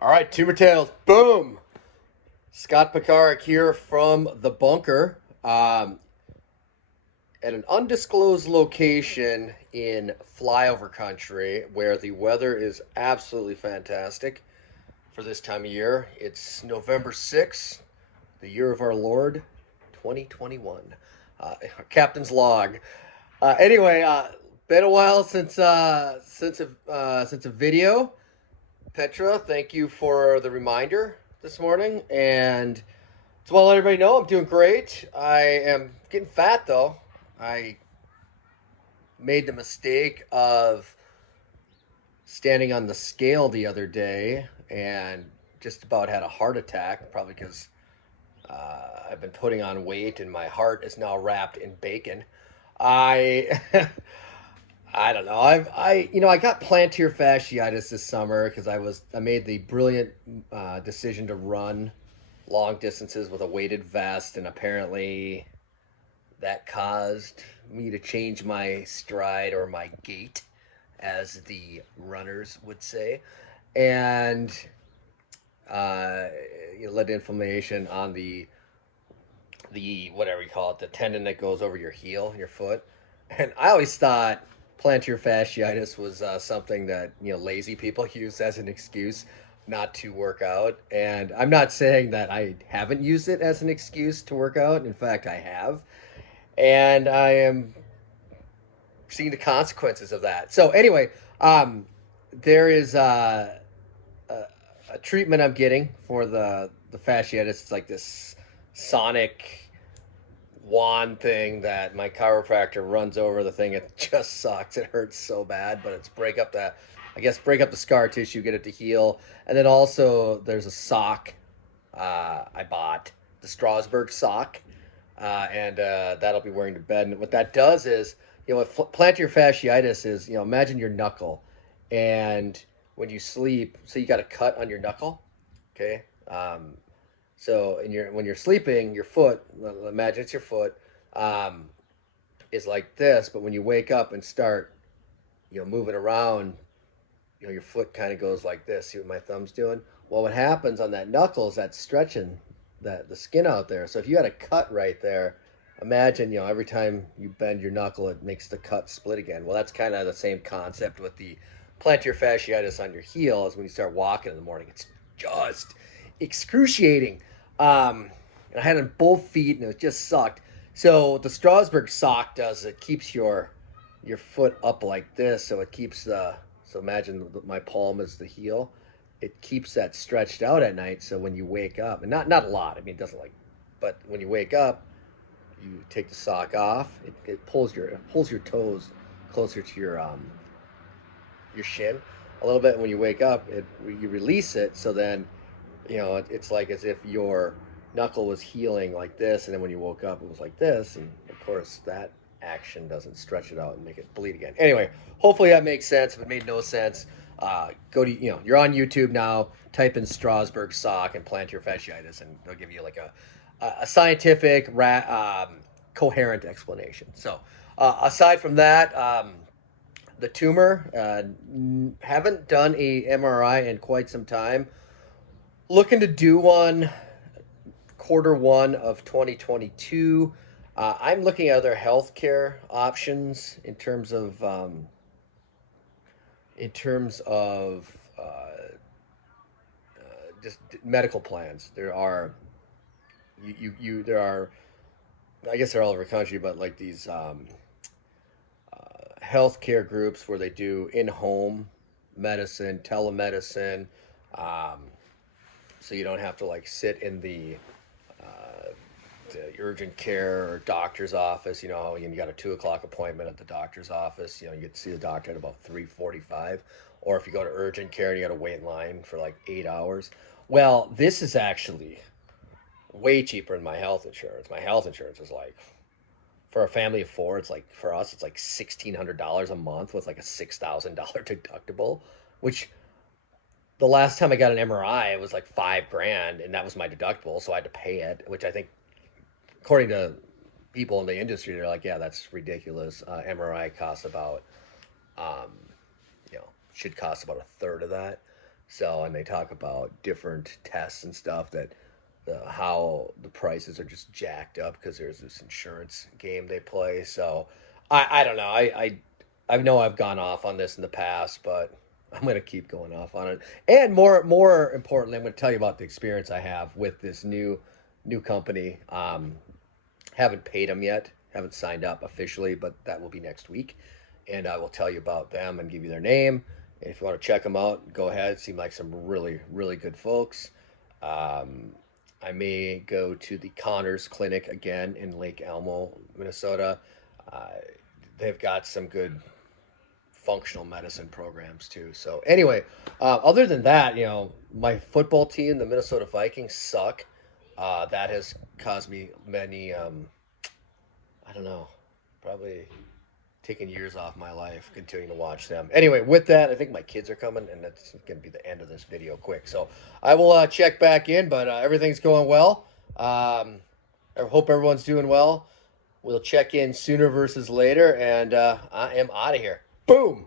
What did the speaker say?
All right, Tumor Tales, boom! Scott Pekarek here from the bunker at an undisclosed location in flyover country where the weather is absolutely fantastic for this time of year. It's November 6th, the year of our Lord, 2021. Captain's log. Anyway, been a while since a video. Petra, thank you for the reminder this morning. And to let everybody know, I'm doing great. I am getting fat, though. I made the mistake of standing on the scale the other day and just about had a heart attack, probably because I've been putting on weight and my heart is now wrapped in bacon. I I don't know. I got plantar fasciitis this summer because I made the brilliant decision to run long distances with a weighted vest, and apparently that caused me to change my stride or my gait, as the runners would say, and led to inflammation on the whatever you call it, the tendon that goes over your heel, your foot. And I always thought plantar fasciitis was something that lazy people use as an excuse not to work out. And I'm not saying that I haven't used it as an excuse to work out. In fact, I have, and I am seeing the consequences of that. So anyway, there is a treatment I'm getting for the fasciitis. It's like this sonic wand thing that my chiropractor runs over the thing. It just sucks. It hurts so bad, but it's break up the scar tissue, get it to heal. And then also there's a sock I bought, the Strassburg Sock, and that'll be wearing to bed. And what that does is, with plantar fasciitis is, imagine your knuckle, and when you sleep, so you got a cut on your knuckle, okay? So when you're sleeping, your foot, imagine it's your foot, is like this, but when you wake up and start, moving around, your foot kind of goes like this. See what my thumb's doing? Well, what happens on that knuckle is that stretching the skin out there. So if you had a cut right there, imagine, every time you bend your knuckle, it makes the cut split again. Well, that's kind of the same concept with the plantar fasciitis on your heel, is when you start walking in the morning. It's just excruciating. And I had it on both feet, and it just sucked. So the Strasburg Sock does, it keeps your foot up like this, so it keeps so imagine my palm is the heel. It keeps that stretched out at night, so when you wake up, and not a lot, I mean, it doesn't but when you wake up, you take the sock off, it pulls your toes closer to your shin a little bit, and when you wake up, you release it, so then it's like as if your knuckle was healing like this, and then when you woke up, it was like this, and of course that action doesn't stretch it out and make it bleed again. Anyway, hopefully that makes sense. If it made no sense, go to you're on YouTube now. Type in Strasburg Sock and plantar fasciitis, and they'll give you like a scientific, coherent explanation. So aside from that, the tumor, haven't done a MRI in quite some time. Looking to do one Q1 of 2022. I'm looking at other healthcare options in terms of just medical plans. There are there are, I guess they're all over the country, but like these healthcare groups where they do in-home medicine, telemedicine, so you don't have to like sit in the urgent care or doctor's office. You got a 2 o'clock appointment at the doctor's office. You get to see the doctor at about 3:45. Or if you go to urgent care and you got to wait in line for like 8 hours. Well, this is actually way cheaper than my health insurance. My health insurance is like, for a family of four, it's like, for us, it's like $1,600 a month with like a $6,000 deductible, which the last time I got an MRI, it was like $5,000, and that was my deductible, so I had to pay it, which I think, according to people in the industry, they're like, yeah, that's ridiculous. MRI costs about, should cost about a third of that. So, and they talk about different tests and stuff that how the prices are just jacked up because there's this insurance game they play. So, I don't know. I know I've gone off on this in the past, but I'm going to keep going off on it. And more importantly, I'm going to tell you about the experience I have with this new company. Haven't paid them yet. Haven't signed up officially, but that will be next week. And I will tell you about them and give you their name. And if you want to check them out, go ahead. Seem like some really, really good folks. I may go to the Connors Clinic again in Lake Elmo, Minnesota. Uh, they've got some good functional medicine programs too. So anyway, other than that, my football team, the Minnesota Vikings, suck. That has caused me many, I don't know, probably taking years off my life continuing to watch them. Anyway, with that, I think my kids are coming, and that's going to be the end of this video quick. So I will check back in, but everything's going well. I hope everyone's doing well. We'll check in sooner versus later, and I am out of here. Boom!